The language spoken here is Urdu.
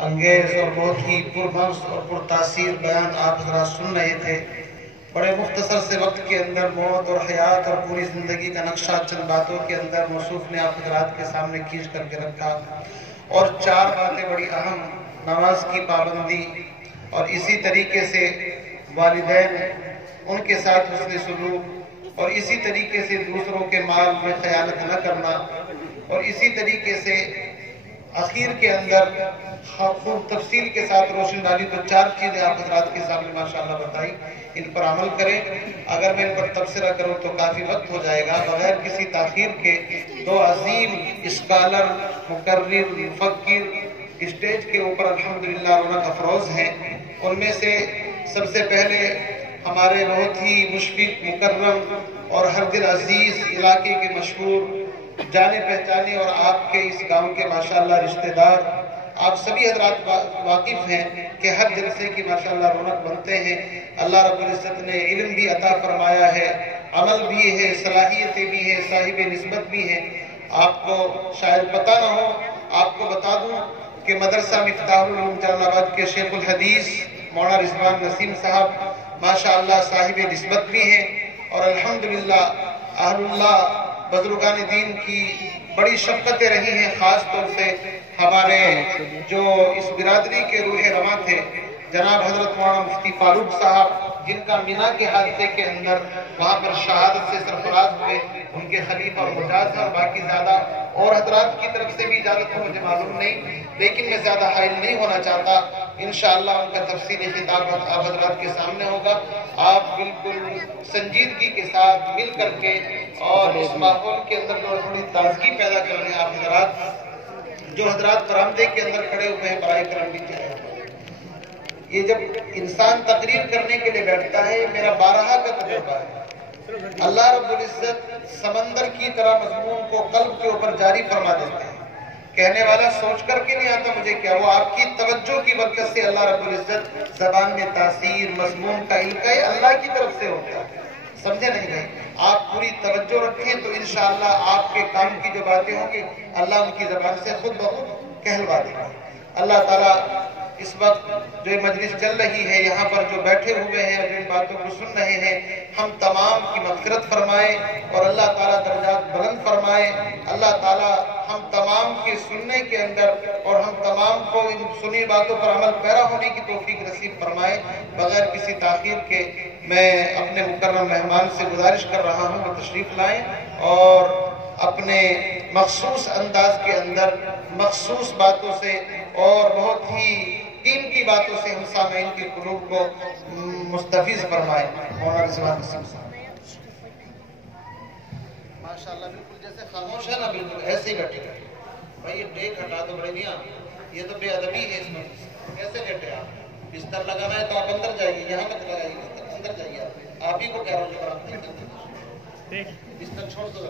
انگیز اور بہت ہی پرمغز اور پرتاثیر بیان آپ حضرات سن رہے تھے۔ بڑے مختصر سے وقت کے اندر موت اور حیات اور پوری زندگی کا نقشہ چند باتوں کے اندر موصوف نے آپ حضرات کے سامنے کھینچ کر کے رکھا، اور 4 باتیں بڑی اہم: نماز کی پابندی، اور اسی طریقے سے والدین ان کے ساتھ حسن سلوک، اور اسی طریقے سے دوسروں کے مال میں خیانت نہ کرنا، اور اسی طریقے سے اخیر کے اندر خوب تفصیل کے ساتھ روشن ڈالی۔ تو 4 چیزیں آپ حضرات کے سامنے ماشاءاللہ بتائی، ان پر عمل کریں۔ اگر میں ان پر تبصرہ کروں تو کافی وقت ہو جائے گا۔ بغیر کسی تاخیر کے 2 عظیم اسکالر، مقرر، مفکر اسٹیج کے اوپر الحمدللہ رونق افروز ہیں۔ ان میں سے سب سے پہلے ہمارے بہت ہی مشفق، مکرم اور ہر دل عزیز علاقے کے مشہور، جانے پہچانے اور آپ کے اس گاؤں کے ماشاءاللہ رشتہ دار، آپ سبھی حضرات واقف ہیں کہ ہر جلسے کی ماشاءاللہ رونق بنتے ہیں۔ اللہ رب العزت نے علم بھی عطا فرمایا ہے، عمل بھی ہے، صلاحیتیں بھی ہیں، صاحب نسبت بھی ہیں۔ آپ کو شاید پتہ نہ ہو، آپ کو بتا دوں کہ مدرسہ مفتاح العلوم جلال آباد کے شیخ الحدیث مولانا رضوان نسیم صاحب ماشاءاللہ صاحب نسبت بھی ہیں، اور الحمدللہ اہل اللہ بزرگان دین کی بڑی شفقتیں رہی ہیں۔ خاص طور سے ہمارے جو اس برادری کے روح رواں تھے جناب حضرت مولانا مفتی فاروق صاحب، جن کا مینا کے حادثے کے اندر وہاں پر شہادت سے سرفراز ہوئے، ان کے خلیفہ اور مجاز ہیں، اور باقی زیادہ اور حضرات کی طرف سے بھی اجازت ہے مجھے معلوم نہیں، لیکن میں زیادہ حائل نہیں ہونا چاہتا۔ انشاءاللہ ان کا تفصیلی خطاب آپ حضرات کے سامنے ہوگا۔ آپ بالکل سنجیدگی کے ساتھ مل کر کے اور اس ماحول کے اندر تھوڑی تازگی پیدا کر رہے ہیں آپ حضرات۔ جو حضرات برآمدے کے اندر کھڑے ہوئے ہیں برائے کرم بھی چاہے، یہ جب انسان تقریر کرنے کے لیے بیٹھتا ہے، میرا بارہا کا تجربہ ہے، اللہ رب العزت سمندر کی طرح مضمون کو قلب کے اوپر جاری فرما دیتے ہیں۔ کہنے والا سوچ کر کے نہیں آتا مجھے کیا، وہ آپ کی توجہ کی برکت سے اللہ رب العزت زبان میں تاثیر، مضمون کا القاء اللہ کی طرف سے ہوتا ہے۔ سمجھے نہیں گئے؟ آپ پوری توجہ رکھیں تو انشاءاللہ آپ کے کام کی جو باتیں ہوں گی اللہ ان کی زبان سے خود بخود کہلوا دے گا۔ اللہ تعالیٰ اس وقت جو مجلس چل رہی ہے، یہاں پر جو بیٹھے ہوئے ہیں اور جن باتوں کو سن رہے ہیں، ہم تمام کی مغفرت فرمائے اور اللہ تعالیٰ درجات بلند فرمائے۔ اللہ تعالیٰ ہم تمام کے سننے کے اندر اور ہم تمام کو ان سنی باتوں پر عمل پیرا ہونے کی توفیق نصیب فرمائے۔ بغیر کسی تاخیر کے میں اپنے مکرم مہمان سے گزارش کر رہا ہوں کہ تشریف لائیں اور اپنے مخصوص انداز کے اندر مخصوص باتوں سے اور بہت ہی قیمتی باتوں سے ہم سامعین کے قلوب کو مستفیض فرمائے۔ مولانا رضوان نسیم صاحب ماشاءاللہ بالکل جیسے خاموش ہے نا، بالکل ایسے ہی بیٹھے گا۔ بھائی یہ ڈیک ہٹا دو بڑے میاں، یہ تو بے ادبی ہے اس میں۔ کیسے بیٹھے آپ؟ بستر لگانا ہے تو آپ اندر جائیے، یہاں مت لگائیے، اندر جائیے۔ آپ ہی کو کہہ رہا ہوں، بستر چھوڑ دو۔